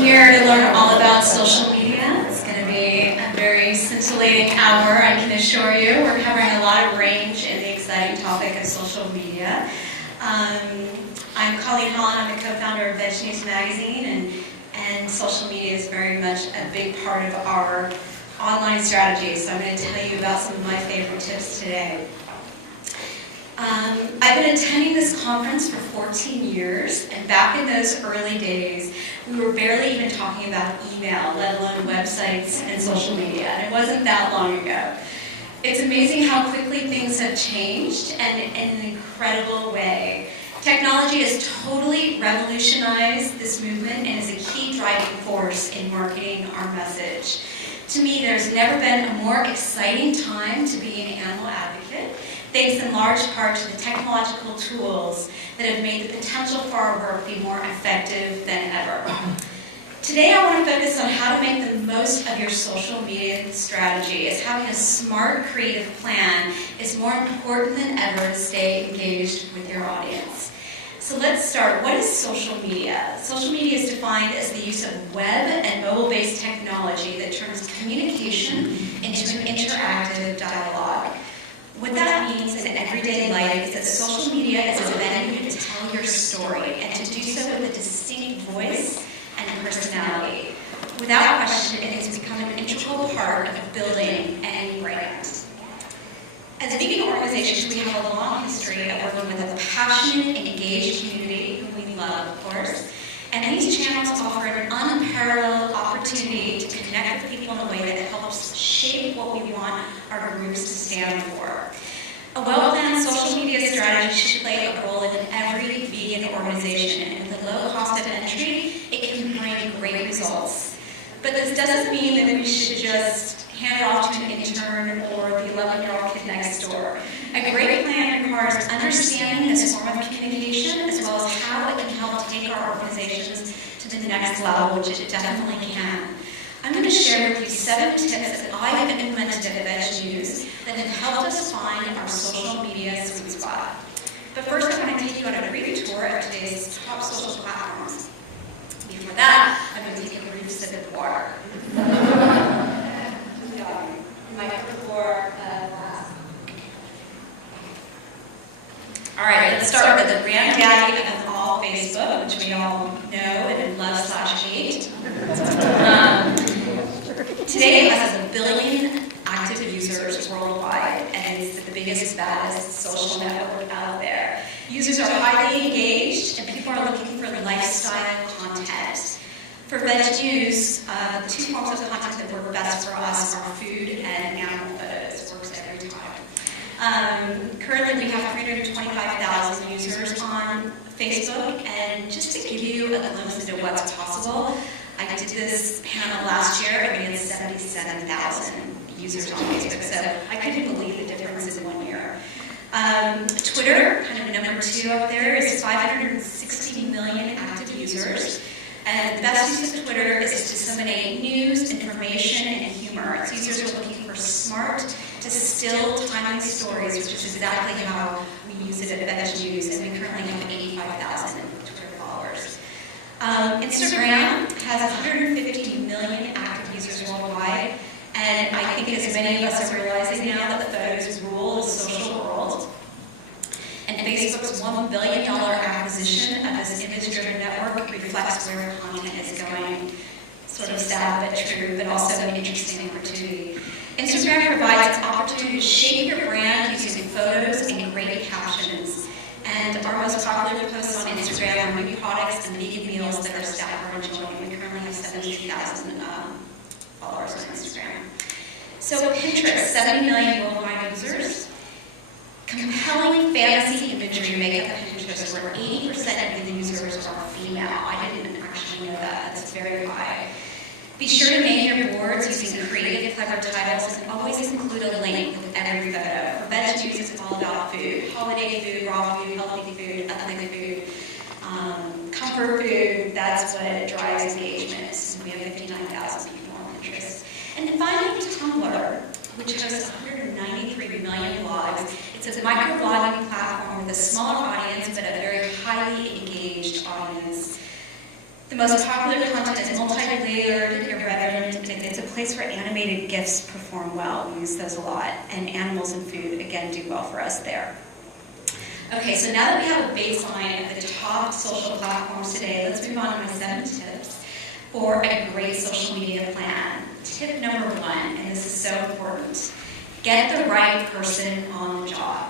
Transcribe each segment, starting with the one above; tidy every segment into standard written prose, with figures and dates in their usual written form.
here to learn all about social media. It's going to be a very scintillating hour, I can assure you. We're covering a lot of range in the exciting topic of social media. I'm Colleen Holland. I'm the co-founder of VegNews magazine, and social media is very much a big part of our online strategy. So I'm going to tell you about some of my favorite tips today. I've been attending this conference for 14 years, and back in those early days, we were barely even talking about email, let alone websites and social media, and it wasn't that long ago. It's amazing how quickly things have changed, and in an incredible way. Technology has totally revolutionized this movement and is a key driving force in marketing our message. To me, there's never been a more exciting time to be an animal advocate, thanks in large part to the technological tools that have made the potential for our work be more effective than ever. Today I want to focus on how to make the most of your social media strategy, as having a smart, creative plan is more important than ever to stay engaged with your audience. So let's start. What is social media? Social media is defined as the use of web and mobile-based technology that turns communication into an interactive dialogue. What that means in everyday life is that social media is a venue to tell your story and to do so with a distinct voice and personality. Without question, it has become an integral part of building any brand. As a vegan organization, we have a long history of working with a passionate, engaged community whom we love, of course. And these channels offer an unparalleled opportunity to connect with people in a way that helps shape what we want our groups to stand for. A well-planned social media strategy should play a role in every vegan organization, and with a low cost of entry, it can bring great results. But this doesn't mean that we should just hand it off to an intern or the 11-year-old kid next door. A great plan requires understanding this form of communication, as well as how it can help take our organizations to the next level, which it definitely can. I'm going to share with you 7 tips that I've implemented at VegNews that have helped us find our social media sweet spot. But first, I want to take you on a brief tour of today's top social platforms. Before that, I'm going to take a brief sip of water. All right, let's start with the granddaddy of all Facebook, which we all know and love/hate. Today it has 1 billion active users worldwide, and it's the biggest, baddest social network out there. Users are highly engaged, and people are looking for lifestyle content. For VegNews, the 2 forms of content that work best for us are food and animal photos. It works every time. Currently, we have 325,000 users on Facebook, and just to give you a glimpse into what's possible, I did this panel last year, and we had 77,000 users on Facebook, so I couldn't believe the difference in 1 year. Twitter, kind of number 2 up there, is 560 million active users. And the best use of Twitter is to disseminate news, information, and humor. Its users are looking for smart, distilled, timely stories, which is exactly how we use it at VegNews, and we currently have 85,000 Twitter followers. Instagram has 150 million active users worldwide, and I think as many of us are realizing now that the photos rule the social world. And Facebook's $1 billion acquisition of this image-driven network reflects where content is going. Sort of sad but true, but also an interesting opportunity. Instagram provides an opportunity to shape your brand using photos and great captions. And our most popular posts on Instagram are new products and vegan meals that our staff are enjoying. We currently have 72,000 followers on Instagram. So Pinterest, 70 million worldwide users. Compelling fantasy imagery make up Pinterest, where 80% of the users are female. I didn't actually know that. That's very high. Be sure to name your boards using creative, clever titles, and always include a link with every photo. For VegNews, it's all about food. Holiday food, raw food, healthy food, ethnic food, comfort food. That's what drives engagement. We have 59,000 people on Pinterest. And then finally, Tumblr, which hosts 193 million blogs. It's a microblogging platform with a smaller audience, but a very highly engaged audience. The most popular content is multi-layered, irreverent, and it's a place where animated GIFs perform well. We use those a lot. And animals and food, again, do well for us there. Okay, so now that we have a baseline of the top social platforms today, let's move on to my 7 tips for a great social media plan. Tip number 1, and this is so important, get the right person on the job.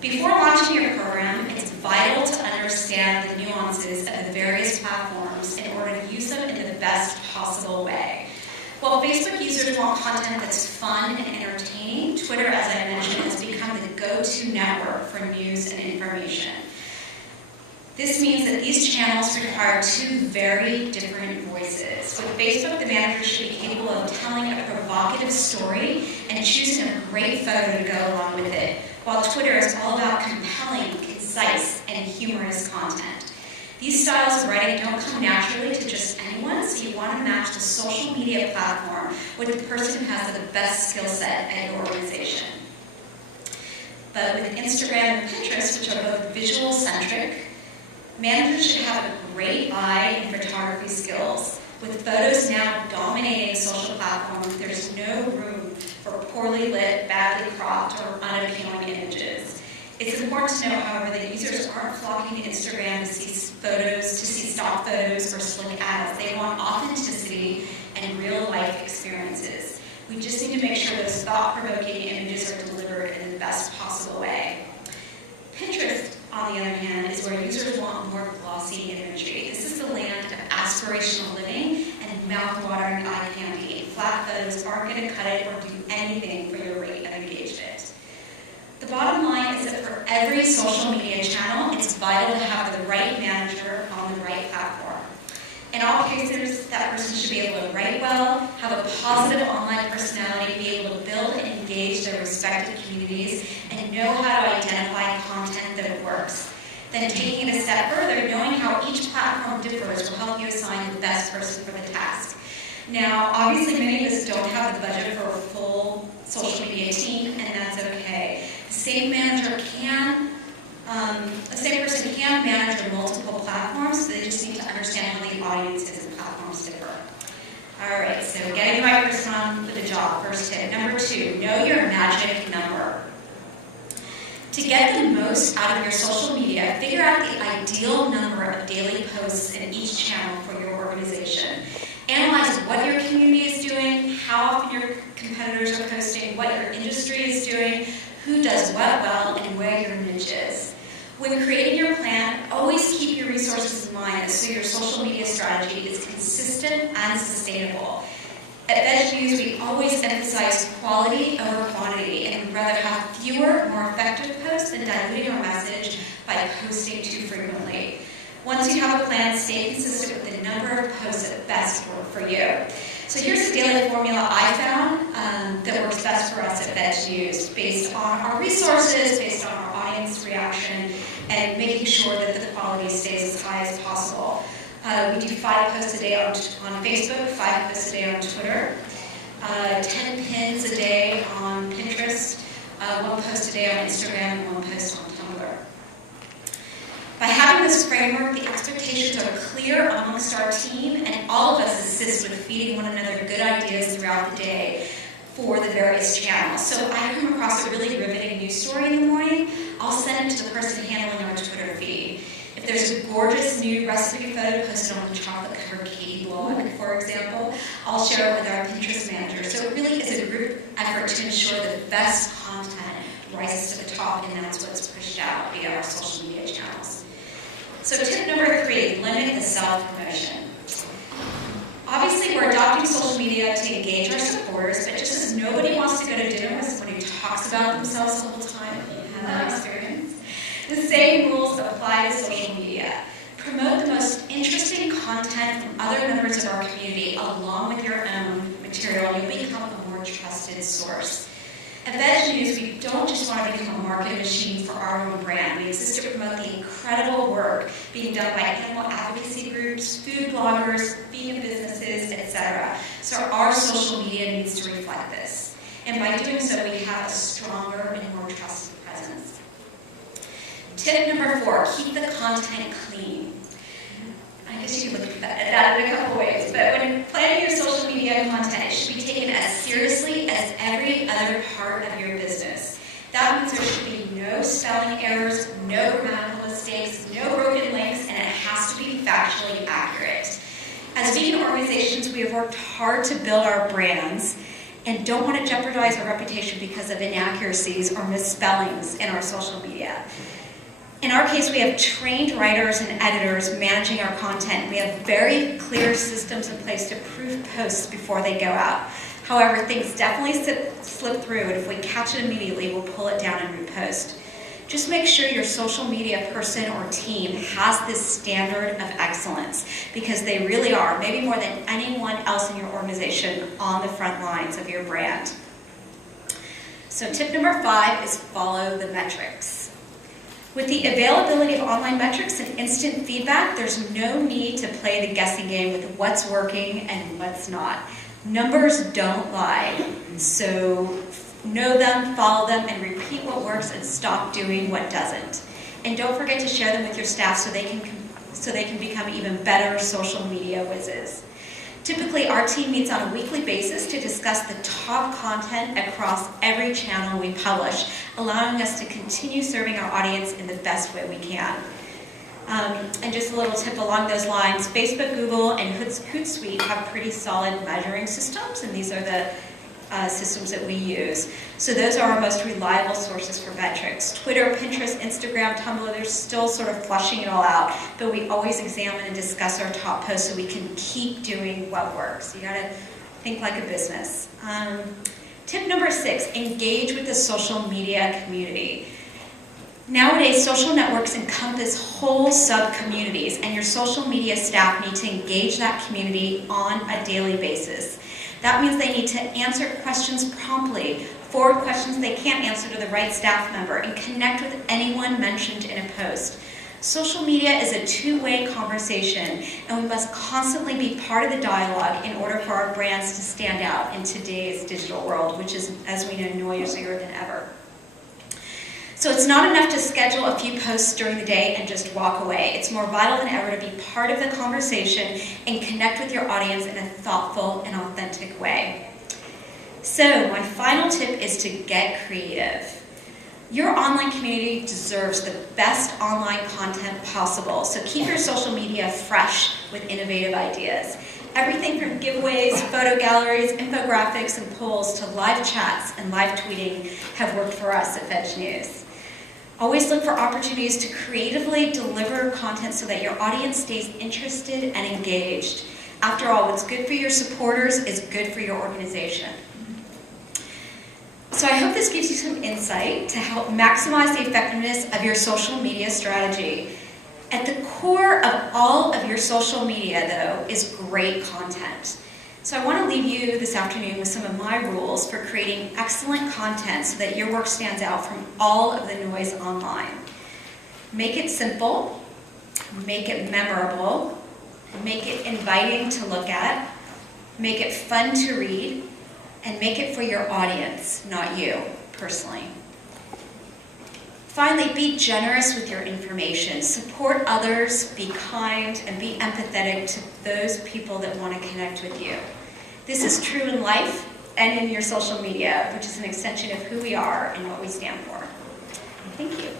Before launching your program, it's vital to understand the nuances of the various platforms in order to use them in the best possible way. While Facebook users want content that's fun and entertaining, Twitter, as I mentioned, has become the go-to network for news and information. This means that these channels require 2 very different voices. With Facebook, the manager should be capable of telling a provocative story and choosing a great photo to go along with it, while Twitter is all about compelling, concise, and humorous content. These styles of writing don't come naturally to just anyone, so you want to match the social media platform with the person who has the best skill set at your organization. But with Instagram and Pinterest, which are both visual-centric, managers should have a great eye and photography skills. With photos now dominating social platforms, there's no room for poorly lit, badly cropped, or unappealing images. It's important to note, however, that users aren't flocking to Instagram to see stock photos or slick ads. They want authenticity and real-life experiences. We just need to make sure those thought-provoking images are delivered in the best possible way. Pinterest, on the other hand, is where users want more glossy imagery. This is the land of aspirational living and mouth-watering eye candy. Flat photos aren't going to cut it or do anything for your rate of engagement. The bottom line is that for every social media channel, it's vital to have the right manager on the right platform. In all cases, that person should be able to write well, have a positive online personality, be able to build and engage their respective communities, and know how to identify content that works. Then taking it a step further, knowing how each platform differs will help you assign the best person for the task. Now, obviously, many of us don't have the budget for a full social media team, and that's okay. The same person can manage multiple platforms, so they just need to understand how the audiences and platforms differ. All right, so getting the right person on for the job, first tip. Number 2, know your magic number. To get the most out of your social media, figure out the ideal number of daily posts in each channel for your organization. Analyze what your community is doing, how often your competitors are posting, what your industry is doing, who does what well, and where your niche is. When creating your plan, always keep your resources in mind so your social media strategy is consistent and sustainable. At VegNews, we always emphasize quality over quantity and would rather have fewer, more effective posts than diluting our message by posting too frequently. Once you have a plan, stay consistent with the number of posts that best work for you. So here's the daily formula I found that works best for us at VegNews, based on our resources, based on our audience reaction, and making sure that the quality stays as high as possible. We do 5 posts a day on Facebook, 5 posts a day on Twitter, 10 pins a day on Pinterest, 1 post a day on Instagram, and 1 post on Tumblr. By having this framework, the expectations are clear amongst our team, and all of us assist with feeding one another good ideas throughout the day for the various channels. So if I come across a really riveting news story in the morning, I'll send it to the person handling our Twitter feed. If there's a gorgeous new recipe photo posted on the chocolate-covered Katie blog, for example, I'll share it with our Pinterest manager. So it really is a group effort to ensure that the best content rises to the top, and that's what's pushed out via our social media channels. So tip number 3, limit the self-promotion. Obviously, we're adopting social media to engage our supporters, but just as nobody wants to go to dinner with someone who talks about themselves the whole time, if you have that experience, the same rules apply to social media. Promote the most interesting content from other members of our community along with your own material. You'll become a more trusted source. At VegNews, we don't just want to become a marketing machine for our own brand. We exist to promote the incredible work being done by animal advocacy groups, food bloggers, vegan businesses, etc. So our social media needs to reflect this. And by doing so, we have a stronger and more trusted presence. Tip number 4, keep the content clean. I guess you could look at that in a couple ways, but when planning your social media content, it should be taken as seriously as every other part of your business. That means there should be no spelling errors, no grammatical mistakes, no broken links, and it has to be factually accurate. As vegan organizations, we have worked hard to build our brands and don't want to jeopardize our reputation because of inaccuracies or misspellings in our social media. In our case, we have trained writers and editors managing our content. We have very clear systems in place to proof posts before they go out. However, things definitely slip through, and if we catch it immediately, we'll pull it down and repost. Just make sure your social media person or team has this standard of excellence, because they really are, maybe more than anyone else in your organization, on the front lines of your brand. So tip number 5 is follow the metrics. With the availability of online metrics and instant feedback, there's no need to play the guessing game with what's working and what's not. Numbers don't lie, so know them, follow them, and repeat what works and stop doing what doesn't. And don't forget to share them with your staff so they can become even better social media whizzes. Typically, our team meets on a weekly basis to discuss the top content across every channel we publish, allowing us to continue serving our audience in the best way we can. And just a little tip along those lines, Facebook, Google, and Hootsuite have pretty solid measuring systems, and these are the systems that we use. So those are our most reliable sources for metrics. Twitter, Pinterest, Instagram, Tumblr, they're still sort of flushing it all out, but we always examine and discuss our top posts so we can keep doing what works. You gotta think like a business. Tip number 6, engage with the social media community. Nowadays, social networks encompass whole sub-communities, and your social media staff need to engage that community on a daily basis. That means they need to answer questions promptly, forward questions they can't answer to the right staff member, and connect with anyone mentioned in a post. Social media is a two-way conversation, and we must constantly be part of the dialogue in order for our brands to stand out in today's digital world, which is, as we know, noisier than ever. So it's not enough to schedule a few posts during the day and just walk away. It's more vital than ever to be part of the conversation and connect with your audience in a thoughtful and authentic way. So my final tip is to get creative. Your online community deserves the best online content possible, so keep your social media fresh with innovative ideas. Everything from giveaways, photo galleries, infographics, and polls to live chats and live tweeting have worked for us at VegNews. Always look for opportunities to creatively deliver content so that your audience stays interested and engaged. After all, what's good for your supporters is good for your organization. So I hope this gives you some insight to help maximize the effectiveness of your social media strategy. At the core of all of your social media, though, is great content. So I want to leave you this afternoon with some of my rules for creating excellent content so that your work stands out from all of the noise online. Make it simple, make it memorable, make it inviting to look at, make it fun to read, and make it for your audience, not you, personally. Finally, be generous with your information. Support others, be kind, and be empathetic to those people that want to connect with you. This is true in life and in your social media, which is an extension of who we are and what we stand for. Thank you.